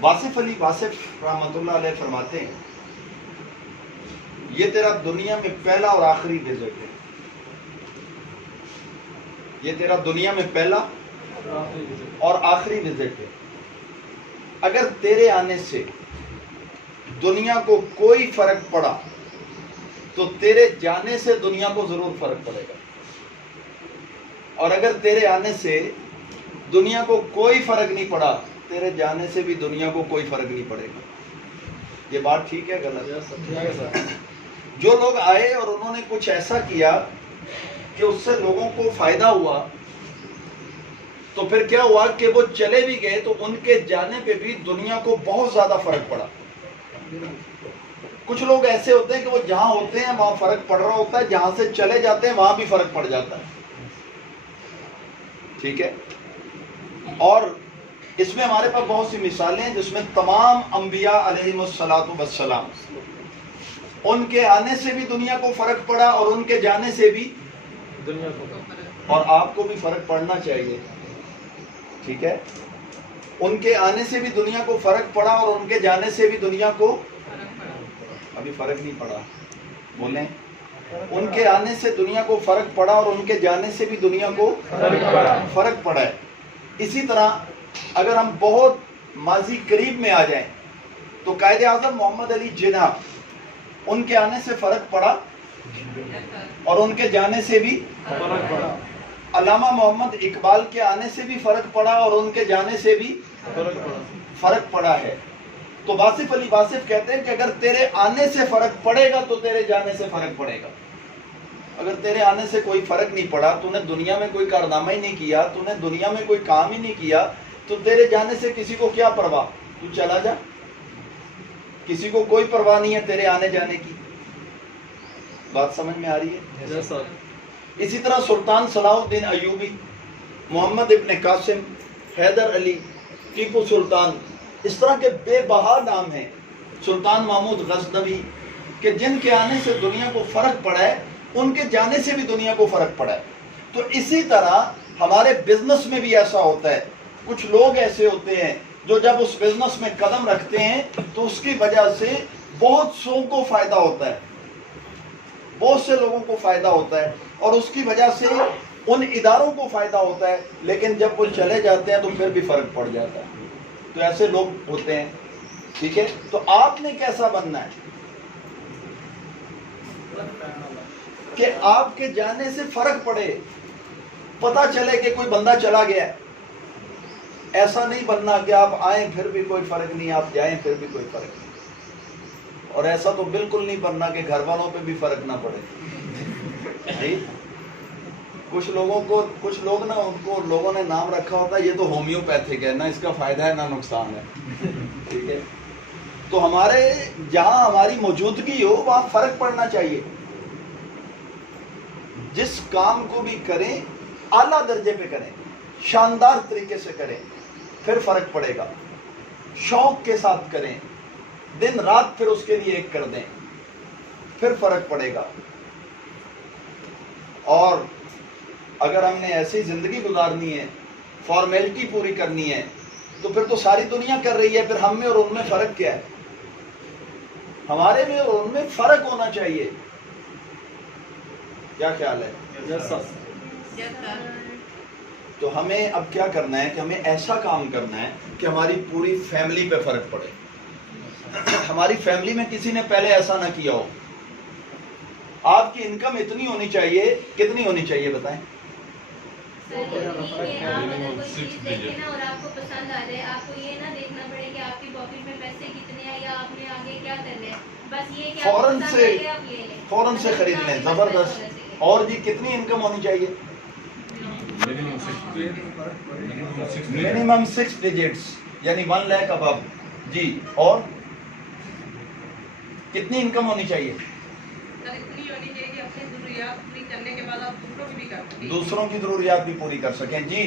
واصف علی واصف رحمۃ اللہ علیہ فرماتے ہیں یہ تیرا دنیا میں پہلا اور آخری وزٹ ہے، یہ تیرا دنیا میں پہلا اور آخری وزٹ ہے۔ اگر تیرے آنے سے دنیا کو کوئی فرق پڑا تو تیرے جانے سے دنیا کو ضرور فرق پڑے گا، اور اگر تیرے آنے سے دنیا کو کوئی فرق نہیں پڑا تیرے جانے سے بھی دنیا کو کوئی فرق نہیں پڑے گا۔ یہ بات ٹھیک ہے غلط؟ جو لوگ آئے اور انہوں نے کچھ ایسا کیا کہ اس سے لوگوں کو فائدہ ہوا، تو پھر کیا ہوا کہ وہ چلے بھی گئے تو ان کے جانے پہ بھی دنیا کو بہت زیادہ فرق پڑا۔ کچھ لوگ ایسے ہوتے ہیں کہ وہ جہاں ہوتے ہیں وہاں فرق پڑ رہا ہوتا ہے، جہاں سے چلے جاتے ہیں وہاں بھی فرق پڑ جاتا ہے، ٹھیک ہے؟ اور اس میں ہمارے پاس بہت سی مثالیں ہیں جس میں تمام انبیاء علیہم السلام ان کے آنے سے بھی دنیا کو فرق پڑا اور ان کے جانے سے بھی دنیا کو، اور آپ کو بھی فرق پڑنا چاہیے، ٹھیک ہے؟ ان کے آنے سے بھی دنیا کو فرق پڑا اور ان کے جانے سے بھی دنیا کو ابھی فرق نہیں پڑا، بولیں ان کے آنے سے دنیا کو فرق پڑا اور ان کے جانے سے بھی دنیا کو فرق پڑا ہے۔ اسی طرح اگر ہم بہت ماضی قریب میں آ جائیں تو قائد اعظم محمد علی جناح ان کے آنے سے فرق پڑا اور ان کے جانے سے بھی فرق پڑا، علامہ محمد اقبال کے آنے سے بھی فرق پڑا اور ان کے جانے سے بھی فرق پڑا ہے۔ تو واصف علی واصف کہتے ہیں کہ اگر تیرے آنے سے فرق پڑے گا تو تیرے جانے سے فرق پڑے گا۔ اگر تیرے آنے سے کوئی فرق نہیں پڑا، تو نے دنیا میں کوئی کارنامہ ہی نہیں کیا، تو نے دنیا میں کوئی کام ہی نہیں کیا، تو تیرے جانے سے کسی کو کیا پرواہ؟ تو چلا جا، کسی کو کوئی پرواہ نہیں ہے تیرے آنے جانے کی۔ بات سمجھ میں آ رہی ہے؟ اسی طرح سلطان صلاح الدین ایوبی، محمد ابن قاسم، حیدر علی، ٹیپو سلطان، اس طرح کے بے بہا نام ہیں، سلطان محمود غزنوی، کہ جن کے آنے سے دنیا کو فرق پڑا ہے ان کے جانے سے بھی دنیا کو فرق پڑا ہے۔ تو اسی طرح ہمارے بزنس میں بھی ایسا ہوتا ہے، کچھ لوگ ایسے ہوتے ہیں جو جب اس بزنس میں قدم رکھتے ہیں تو اس کی وجہ سے بہت سو کو فائدہ ہوتا ہے، بہت سے لوگوں کو فائدہ ہوتا ہے، اور اس کی وجہ سے ان اداروں کو فائدہ ہوتا ہے، لیکن جب وہ چلے جاتے ہیں تو پھر بھی فرق پڑ جاتا ہے۔ تو ایسے لوگ ہوتے ہیں، ٹھیک ہے؟ تو آپ نے کیسا بننا ہے کہ آپ کے جانے سے فرق پڑے، پتہ چلے کہ کوئی بندہ چلا گیا ہے۔ ایسا نہیں بننا کہ آپ آئیں پھر بھی کوئی فرق نہیں، آپ جائیں پھر بھی کوئی فرق نہیں، اور ایسا تو بالکل نہیں بننا کہ گھر والوں پہ بھی فرق نہ پڑے۔ جی کچھ لوگ نا ان کو لوگوں نے نام رکھا ہوتا ہے یہ تو ہومیوپیتھک ہے، نہ اس کا فائدہ ہے نہ نقصان ہے، ٹھیک ہے؟ تو ہمارے جہاں ہماری موجودگی ہو وہاں فرق پڑنا چاہیے۔ جس کام کو بھی کریں اعلیٰ درجے پہ کریں، شاندار طریقے سے کریں، پھر فرق پڑے گا۔ شوق کے ساتھ کریں، دن رات پھر اس کے لیے ایک کر دیں، پھر فرق پڑے گا۔ اور اگر ہم نے ایسی زندگی گزارنی ہے، فارمیلٹی پوری کرنی ہے، تو پھر تو ساری دنیا کر رہی ہے، پھر ہم میں اور ان میں فرق کیا ہے؟ ہمارے میں اور ان میں فرق ہونا چاہیے۔ کیا خیال ہے؟ تو ہمیں اب کیا کرنا ہے کہ ہمیں ایسا کام کرنا ہے کہ ہماری پوری فیملی پہ فرق پڑے، ہماری فیملی میں کسی نے پہلے ایسا نہ کیا ہو۔ آپ کی انکم اتنی ہونی چاہیے، کتنی ہونی چاہیے بتائیں؟ اور آپ کو پسند آ جائے، آپ کو یہ نہ دیکھنا پڑے کہ آپ کی پاکٹ میں پیسے کتنے ہیں یا آپ نے آگے کیا کرنا ہے، بس یہ کہ فوراً سے خرید لیں، زبردست۔ اور جی کتنی انکم ہونی چاہیے؟ منیمم 6 ڈیجٹس، یعنی 1 لاکھ ابو۔ جی اور کتنی انکم ہونی چاہیے؟ دوسروں کی ضروریات بھی پوری کر سکیں۔ جی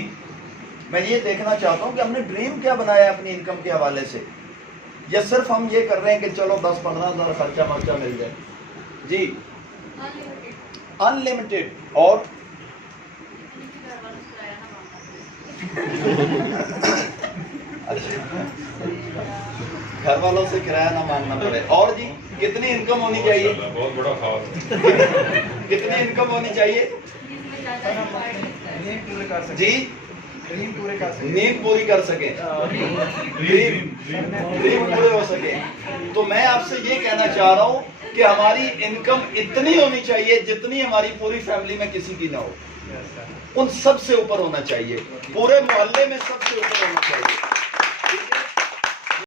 میں یہ دیکھنا چاہتا ہوں کہ ہم نے ڈریم کیا بنایا ہے اپنی انکم کے حوالے سے، یا صرف ہم یہ کر رہے ہیں کہ چلو 10-15 ہزار خرچہ مرچہ مل جائے؟ جی انلمیٹڈ۔ اور اچھا گھر والوں سے کرایہ نہ مانگنا پڑے. اور جی کتنی انکم ہونی چاہیے؟ بہت بڑا خاص. کتنی انکم ہونی چاہیے جس میں زیادہ پارٹی جی؟ نیند پوری کر سکیں, ڈریم پورے ہو سکیں. تو میں آپ سے یہ کہنا چاہ رہا ہوں کہ ہماری انکم اتنی ہونی چاہیے جتنی ہماری پوری فیملی میں کسی کی نہ ہو. ان سب سے اوپر ہونا چاہیے, پورے محلے میں سب سے اوپر ہونا چاہیے.